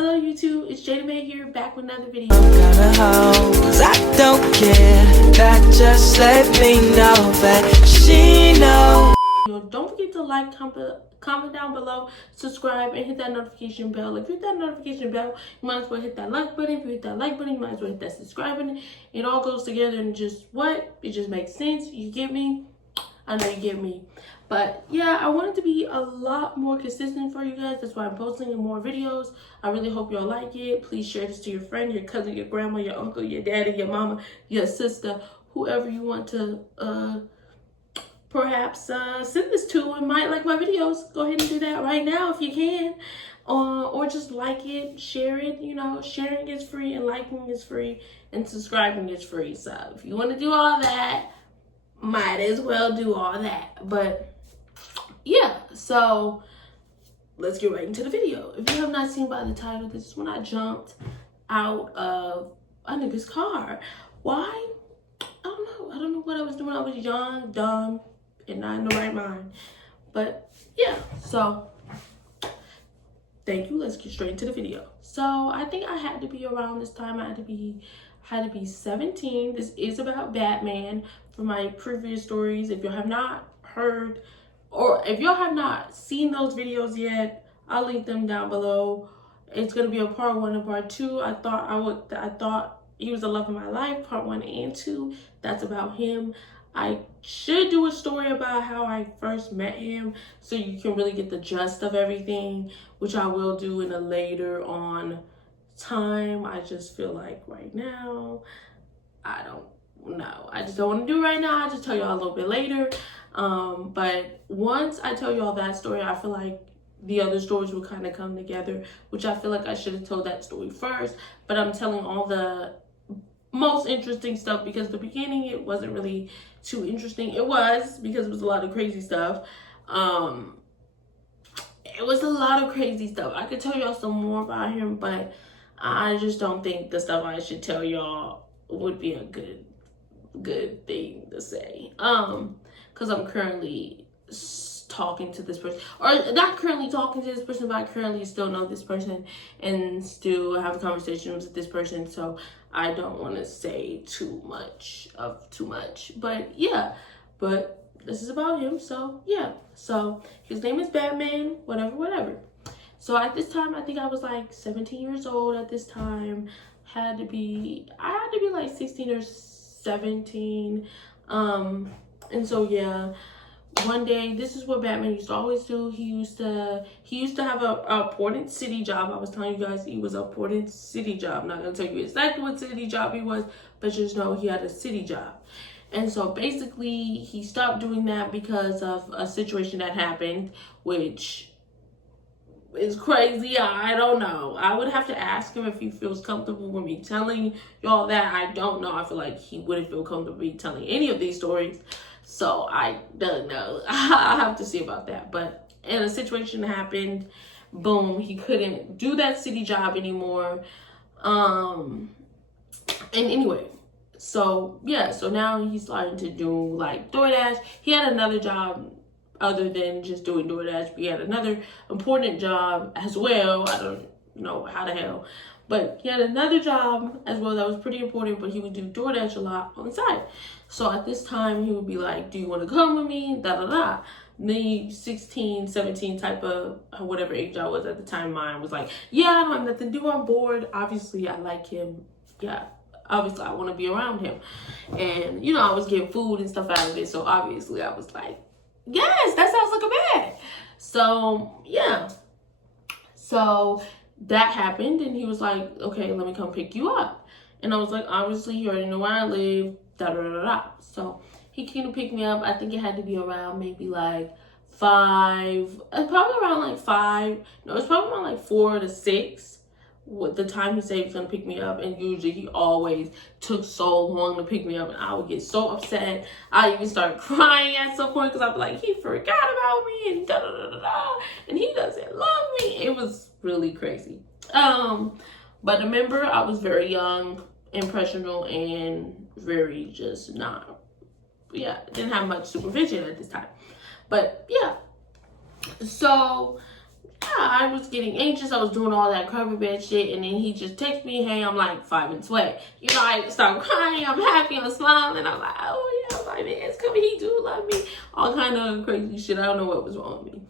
Hello YouTube, it's Jada May here, back with another video. I don't care, that just let me know that she knows. Don't forget to like, comment down below, subscribe, and hit that notification bell. If you hit that notification bell, you might as well hit that like button. If you hit that like button, you might as well hit that subscribe button. It all goes together and just it just makes sense. You get me? I know you get me. But yeah, I wanted to be a lot more consistent for you guys. That's why I'm posting more videos. I really hope y'all like it. Please share this to your friend, your cousin, your grandma, your uncle, your daddy, your mama, your sister, whoever you want to perhaps send this to and might like my videos. Go ahead and do that right now if you can. Or just like it, share it. You know, sharing is free and liking is free and subscribing is free. So if you want to do all that, might as well do all that. But yeah, so let's get right into the video. If you have not seen by the title, this is when I jumped out of a nigga's car. Why? I don't know what I was doing. I was young, dumb, and not in the right mind. But yeah, so thank you. Let's get straight into the video. So I think I had to be around this time. I had to be 17. This is about Batman. For my previous stories, if you have not heard or if y'all have not seen those videos yet, I'll link them down below. It's gonna be a part 1 and part 2. I thought he was the love of my life, part 1 and 2. That's about him. I should do a story about how I first met him so you can really get the gist of everything, which I will do in a later on time. I just feel like right now, I don't know. I just don't want to do it right now. I'll just tell y'all a little bit later. But once I tell y'all that story, I feel like the other stories will kind of come together, which I feel like I should have told that story first. But I'm telling all the most interesting stuff because the beginning, it wasn't really too interesting. It was because it was a lot of crazy stuff. It was a lot of crazy stuff. I could tell y'all some more about him, but I just don't think the stuff I should tell y'all would be a good thing to say. Because I'm currently talking to this person, or not currently talking to this person, but I currently still know this person and still have conversations with this person, so I don't want to say too much. But yeah, but this is about him, so yeah. So his name is Batman, whatever. So at this time, I think I was like 17 years old at this time. I had to be like 16 or 17. And so yeah, one day, this is what Batman used to always do. He used to have a important city job. I was telling you guys he was a important city job. I'm not gonna tell you exactly what city job he was, but just know he had a city job. And so basically he stopped doing that because of a situation that happened, which is crazy. I don't know. I would have to ask him if he feels comfortable with me telling y'all that. I don't know. I feel like he wouldn't feel comfortable with me telling any of these stories. So I don't know. I have to see about that. But and a situation happened. Boom. He couldn't do that city job anymore. And anyway, so yeah. So now he's starting to do like DoorDash. He had another job other than just doing DoorDash. He had another important job as well. I don't know how the hell. But he had another job as well that was pretty important, but he would do DoorDash a lot on the side. So at this time, he would be like, do you want to come with me? Me, 16, 17 type of whatever age I was at the time, mine was like, yeah, I don't have nothing to do. I'm bored. Obviously, I like him. Yeah, obviously, I want to be around him. And, you know, I was getting food and stuff out of it. So obviously, I was like, yes, that sounds like a bag. So, yeah. So that happened, and he was like, okay, let me come pick you up. And I was like, obviously, you already know where I live, So he came to pick me up. I think it had to be around maybe like 5, probably around like 5. No, it's probably around like 4 to 6. With the time he said he was gonna pick me up, and usually he always took so long to pick me up, and I would get so upset. I even started crying at some point because I'd be like, he forgot about me, and and he doesn't love me. It was really crazy. But remember, I was very young, impressionable, and very just didn't have much supervision at this time. But yeah, so I was getting anxious. I was doing all that crazy bad shit, and then he just texted me, "Hey, I'm like 5 in sweat." You know, I start crying. I'm happy. I'm smiling. I'm like, "Oh yeah, my man's coming. He do love me." All kind of crazy shit. I don't know what was wrong with me.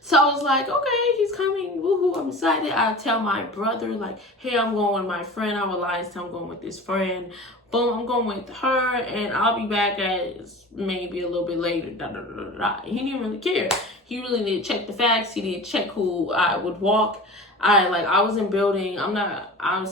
So I was like, okay, he's coming. Woohoo! I'm excited. I tell my brother like, "Hey, I'm going with my friend." I realized I'm going with this friend. Boom, I'm going with her, and I'll be back at maybe a little bit later. Da, da, da, da, da. He didn't really care. He really didn't check the facts. He didn't check who I would walk. I was in building. I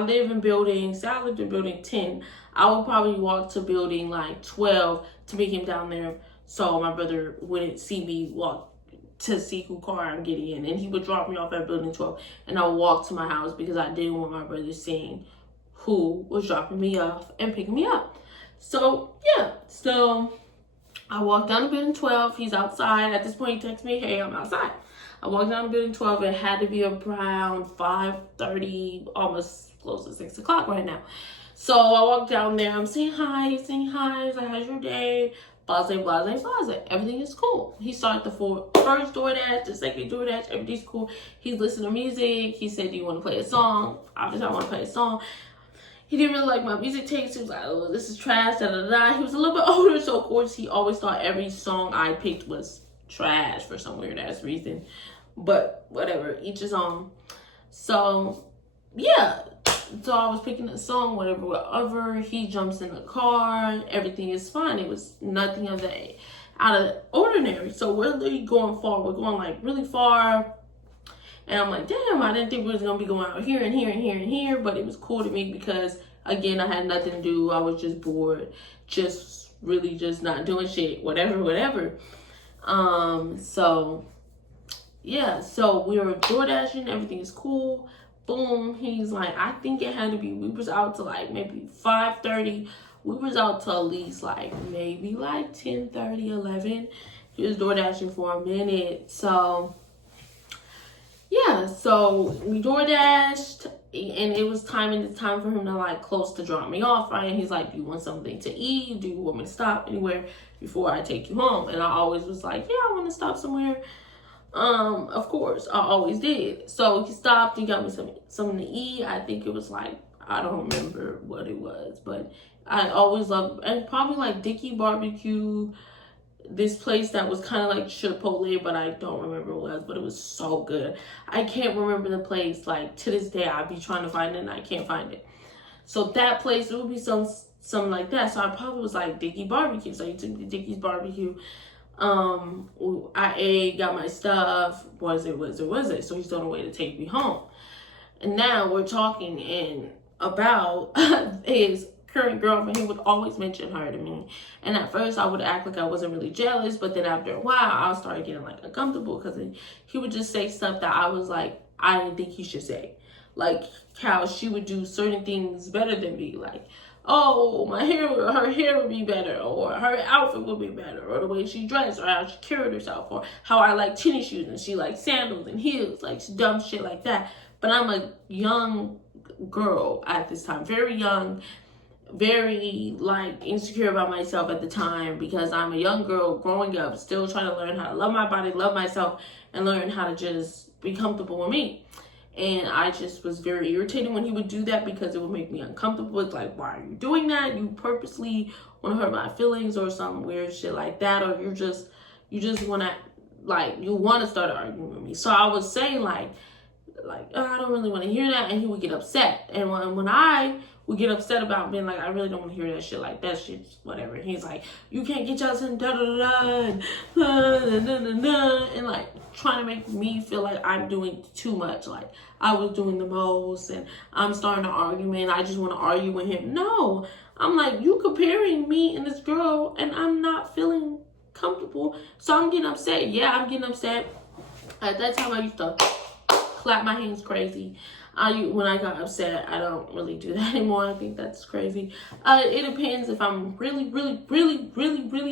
live in buildings. I lived in building 10. I would probably walk to building like 12 to meet him down there, so my brother wouldn't see me walk to see who car I'm getting in. And he would drop me off at building 12, and I would walk to my house because I didn't want my brother seeing who was dropping me off and picking me up. So yeah, so I walked down to building 12. He's outside. At this point, he texts me, "Hey, I'm outside." I walked down to building 12. It had to be around 5:30, almost close to 6 o'clock right now. So I walked down there. I'm saying hi. He's saying hi. He's like, "How's your day?" Blase, blase, blase. Everything is cool. He started the first DoorDash, the second DoorDash. Everything's cool. He's listening to music. He said, "Do you want to play a song?" Obviously, I want to play a song. He didn't really like my music taste. He was like, "Oh, this is trash, da da da." He was a little bit older, so of course he always thought every song I picked was trash for some weird ass reason. But whatever, each his own. So yeah, so I was picking a song, whatever. He jumps in the car. Everything is fine. It was nothing of the out of the ordinary. So we're literally going far. We're going like really far. And I'm like, damn, I didn't think we was going to be going out here and here and here and here. But it was cool to me because, again, I had nothing to do. I was just bored. Just really just not doing shit. Whatever. So, yeah. So we were DoorDashing. Everything is cool. Boom. He's like, I think it had to be, we was out to like maybe 5:30. We was out to at least like maybe like 10:30, 11. He was DoorDashing for a minute. So yeah, so we DoorDashed, and it was time for him to like close to drop me off, right? And he's like, "Do you want something to eat? Do you want me to stop anywhere before I take you home?" And I always was like, "Yeah, I want to stop somewhere." Of course, I always did. So he stopped. He got me something to eat. I think it was like, I don't remember what it was, but I always loved, and probably like Dickey Barbecue. This place that was kind of like Chipotle, but I don't remember what it was, but it was so good. I can't remember the place. Like to this day, I'd be trying to find it and I can't find it. So that place, it would be something like that. So I probably was like Dickey Barbecue. So he took me to Dickey's Barbecue. I ate, got my stuff. Was it? So he's on the way to take me home. And now we're talking about his current girlfriend. He would always mention her to me, and at first I would act like I wasn't really jealous, but then after a while I started getting like uncomfortable because he would just say stuff that I was like, I didn't think he should say, like how she would do certain things better than me, like, oh, her hair would be better, or her outfit would be better, or the way she dressed, or how she carried herself, or how I like tennis shoes and she likes sandals and heels, like dumb shit like that. But I'm a young girl at this time, very young, very like insecure about myself at the time, because I'm a young girl growing up, still trying to learn how to love my body, love myself, and learn how to just be comfortable with me. And I just was very irritated when he would do that because it would make me uncomfortable. It's like, why are you doing that? You purposely want to hurt my feelings or some weird shit like that, or you just want to, like, you want to start arguing with me. So I would say like oh, I don't really want to hear that, and he would get upset. And when I would get upset about being like, I really don't want to hear that shit, like that shit's whatever. And he's like, you can't get y'all some da da da da, and like trying to make me feel like I'm doing too much, like I was doing the most, and I'm starting an argument. I just want to argue with him. No, I'm like, you comparing me and this girl, and I'm not feeling comfortable, so I'm getting upset. Yeah, I'm getting upset. At that time, I used to clap my hands crazy. When I got upset, I don't really do that anymore. I think that's crazy. It depends. If I'm really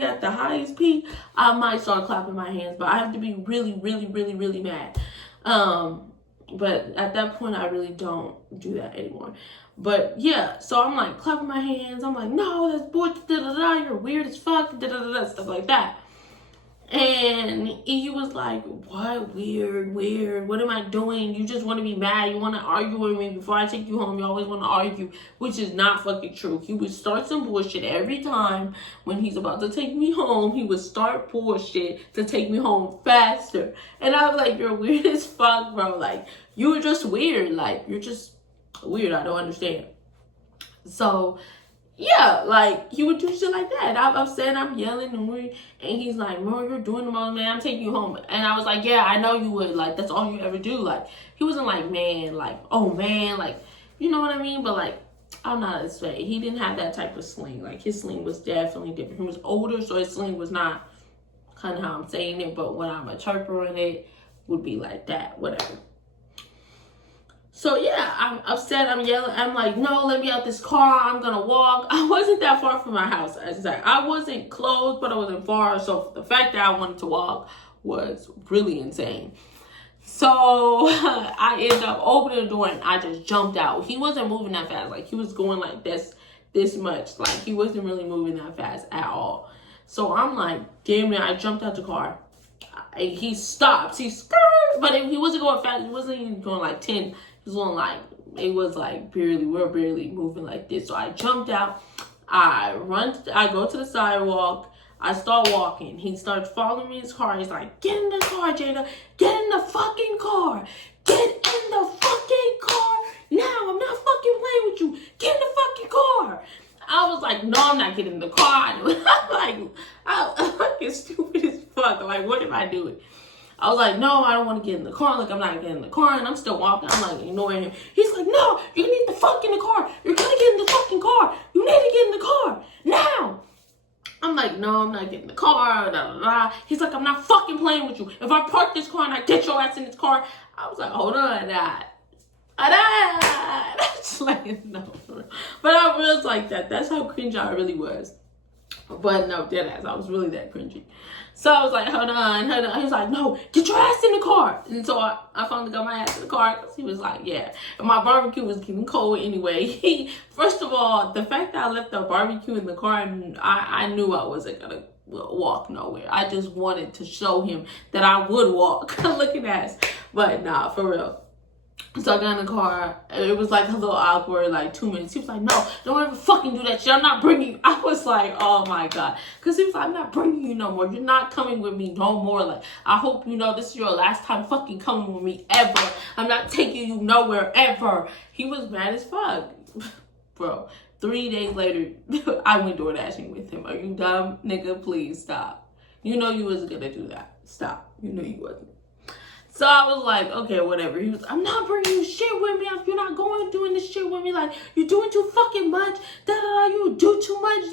at the highest peak, I might start clapping my hands, but I have to be really mad. But at that point, I really don't do that anymore. But yeah, so I'm like clapping my hands. I'm like, no, that's bullshit, da da da, you're weird as fuck, da da da, stuff like that. And he was like, what? Weird. What am I doing? You just want to be mad. You want to argue with me before I take you home. You always want to argue, which is not fucking true. He would start some bullshit every time when he's about to take me home. He would start bullshit to take me home faster. And I was like, you're weird as fuck, bro. Like, you're just weird. Like, you're just weird. I don't understand. So, yeah, like, he would do shit like that. I'm upset, I'm yelling, and he's like, bro, you're doing the most, man, I'm taking you home. And I was like, yeah, I know you would. Like, that's all you ever do. Like, he wasn't like, man, like, oh, man, like, you know what I mean? But, like, I'm not his way. He didn't have that type of sling. Like, his sling was definitely different. He was older, so his sling was not kind of how I'm saying it, but when I'm interpreting it, would be like that, whatever. So yeah, I'm upset, I'm yelling, I'm like, no, let me out this car, I'm gonna walk. I wasn't that far from my house. I wasn't close, but I wasn't far. So the fact that I wanted to walk was really insane. So I ended up opening the door and I just jumped out. He wasn't moving that fast. Like, he was going like this much. Like, he wasn't really moving that fast at all. So I'm like, damn it, I jumped out the car. He stops, but he wasn't going fast. He wasn't even going like 10. It was like we're barely moving like this. So I jumped out, I go to the sidewalk, I start walking. He starts following me in his car. He's like, get in the car, Jada. Get in the fucking car. Get in the fucking car now. I'm not fucking playing with you. Get in the fucking car. I was like, no, I'm not getting in the car. I'm fucking stupid as fuck. Like, what am I doing? I was like, no, I don't want to get in the car. Like, I'm not getting in the car. And I'm still walking. I'm like ignoring him. He's like, no, you need the fuck in the car. You're going to get in the fucking car. You need to get in the car now. I'm like, no, I'm not getting in the car. Blah, blah, blah. He's like, I'm not fucking playing with you. If I park this car and I get your ass in this car. I was like, hold on, Just like, no. But I was like that. That's how cringy I really was. But no, deadass. I was really that cringy. So I was like, hold on. He was like, no, get your ass in the car. And so I finally got my ass in the car because he was like, yeah. And my barbecue was getting cold anyway. First of all, the fact that I left the barbecue in the car, I knew I wasn't going to walk nowhere. I just wanted to show him that I would walk. Look at that. But nah, for real. So I got in the car. It was like a little awkward, like 2 minutes. He was like, no, don't ever fucking do that shit. I'm not bringing you. I was like, oh my God. Because he was like, I'm not bringing you no more. You're not coming with me no more. Like, I hope you know this is your last time fucking coming with me ever. I'm not taking you nowhere ever. He was mad as fuck. Bro, 3 days later, I went door dashing with him. Are you dumb? Nigga, please stop. You know you wasn't going to do that. Stop. You know you wasn't. So I was like, okay, whatever. He was, I'm not bringing you shit with me. You're not going doing this shit with me. Like, you're doing too fucking much. You do too much.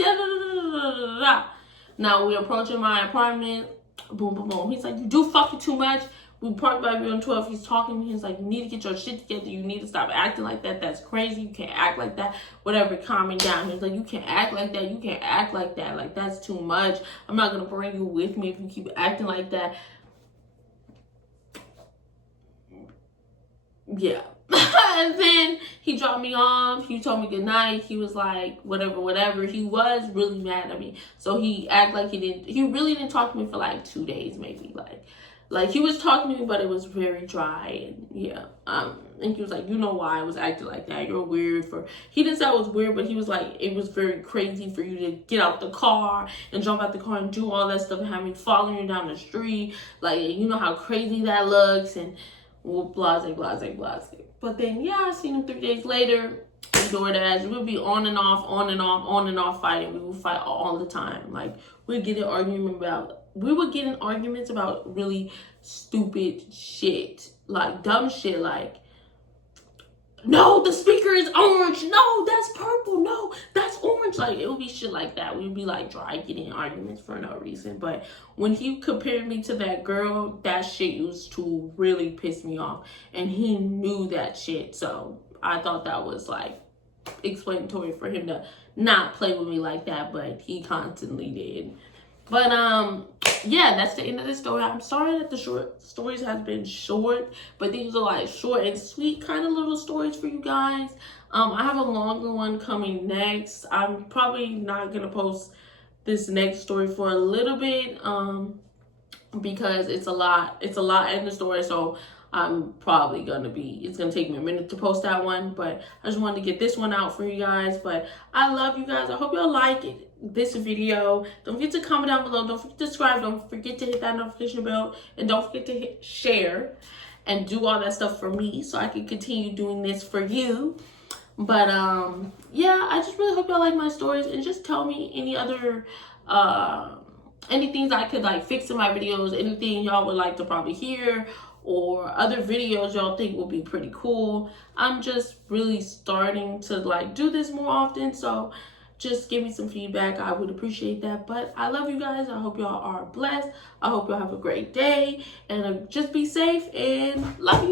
Now we approaching my apartment. Boom, boom, boom. He's like, you do fucking too much. We parked by on 12. He's talking to me. He's like, you need to get your shit together. You need to stop acting like that. That's crazy. You can't act like that. Whatever, calming down. He's like, you can't act like that. You can't act like that. Like, that's too much. I'm not going to bring you with me if you keep acting like that. Yeah. And then he dropped me off. He told me good night. He was like, whatever. He was really mad at me. So he acted like he really didn't talk to me for like 2 days, maybe. Like he was talking to me, but it was very dry. And yeah. And he was like, you know why I was acting like that? You're weird he didn't say I was weird, but he was like, it was very crazy for you to get out the car and jump out the car and do all that stuff and have me following you down the street. Like, you know how crazy that looks and blase. But then, yeah, I seen him 3 days later. DoorDash. We'll be on and off fighting. We will fight all the time. Like, we would get in arguments about really stupid shit. Like, dumb shit. Like, no, the speaker is orange. No, that's purple. No, that's orange. Like, it would be shit like that. We'd be like dry getting arguments for no reason. But when he compared me to that girl, that shit used to really piss me off. And he knew that shit. So I thought that was like explanatory for him to not play with me like that. But he constantly did. But yeah, that's the end of the story. I'm sorry that the short stories has been short, but these are like short and sweet kind of little stories for you guys. I have a longer one coming next. I'm probably not gonna post this next story for a little bit. because it's a lot in the story. So I'm probably it's gonna take me a minute to post that one, but I just wanted to get this one out for you guys. But I love you guys. I hope y'all like this video. Don't forget to comment down below. Don't forget to subscribe. Don't forget to hit that notification bell, and don't forget to hit share and do all that stuff for me so I can continue doing this for you. But yeah, I just really hope y'all like my stories, and just tell me any other any things I could like fix in my videos, anything y'all would like to probably hear, or other videos y'all think will be pretty cool. I'm just really starting to like do this more often, so just give me some feedback. I would appreciate that. But I love you guys. I hope y'all are blessed. I hope y'all have a great day, and just be safe, and love you.